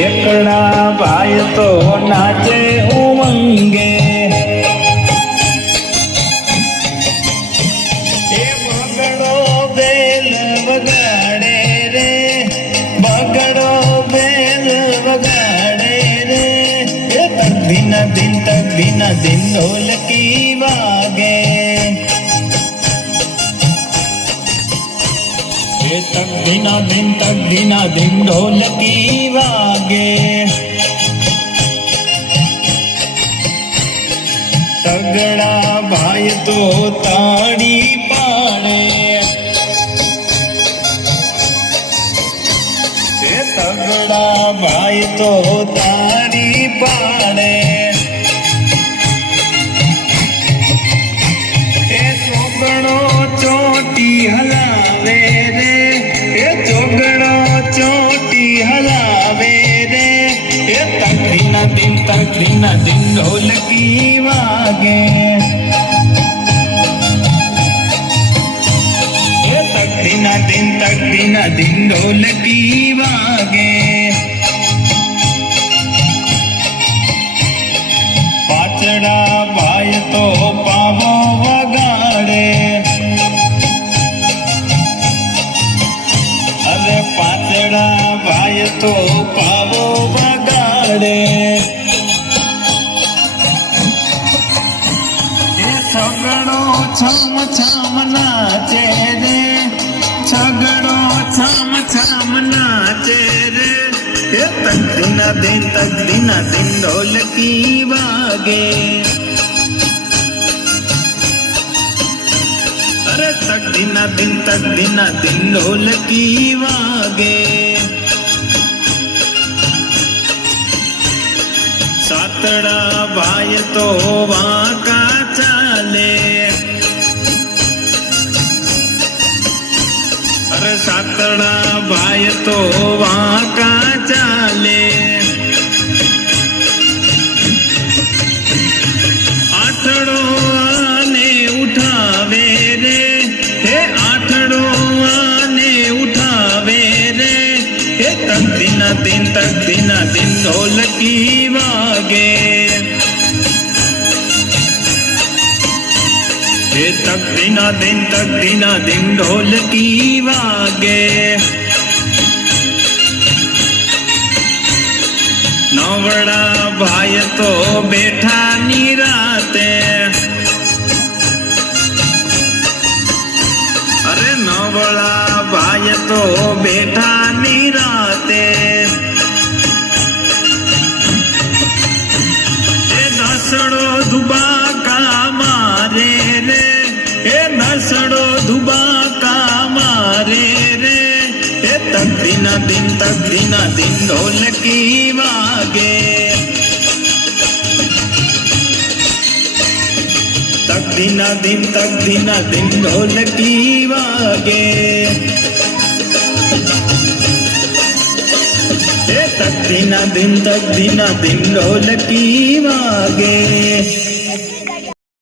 એકડા ભાઈ તો નાચે ઉમંગે, બગડો બેલ વગાડે રે, બગડો બેલ વગાડે રે, તકદીના દિન ઢોલકી વાગે, તકદીના દિન ઢોલકી વાગે, તગડા ભાઈ તો તાળી પાડે, તગડા ભાઈ તો તાળી પાડે, ચોગડો ચોટી હલાવે રે, ચોગડો ચોટી હલાવે રે, તકદીના દિન ઢોલકી વાગે, તકદીના દિન ઢોલકી વાગે, પાછડા ભાઈ તો પાવો વગાડે, અરે પાછડા ભાઈ તો પાવો વગાડે, છગડો છમ છમ નાચે રે, છગડો છમ છમ નાચે રે, તકદીના દિન ઢોલકી વાગે, અરે તકદીના દિન ઢોલકી વાગે, સાતડા ભાઈ તો વાંકા ચાલે, અરે સાતડા ભાઈ તો વાંકા ચાલે, આઠડો આને ઉઠાવે રે, હે આઠડો આને ઉઠાવે રે, હે તકદીના દિન ઢોલકી વાગે, હે તકદીના દિન ઢોલકી વાગે, નવડા ભાઈ તો બેઠા નિરાતે, અરે નવડા ભાઈ તો બેઠા નિરાતે, એ દસડો ધુબાકા મારે રે, એ દસડો ધુબાકા મારે રે, એ તકદીના દિન ઢોલકી વાગે, તકદીના દિન ઢોલકી વાગે, તકદીના દિન ઢોલકી વાગે.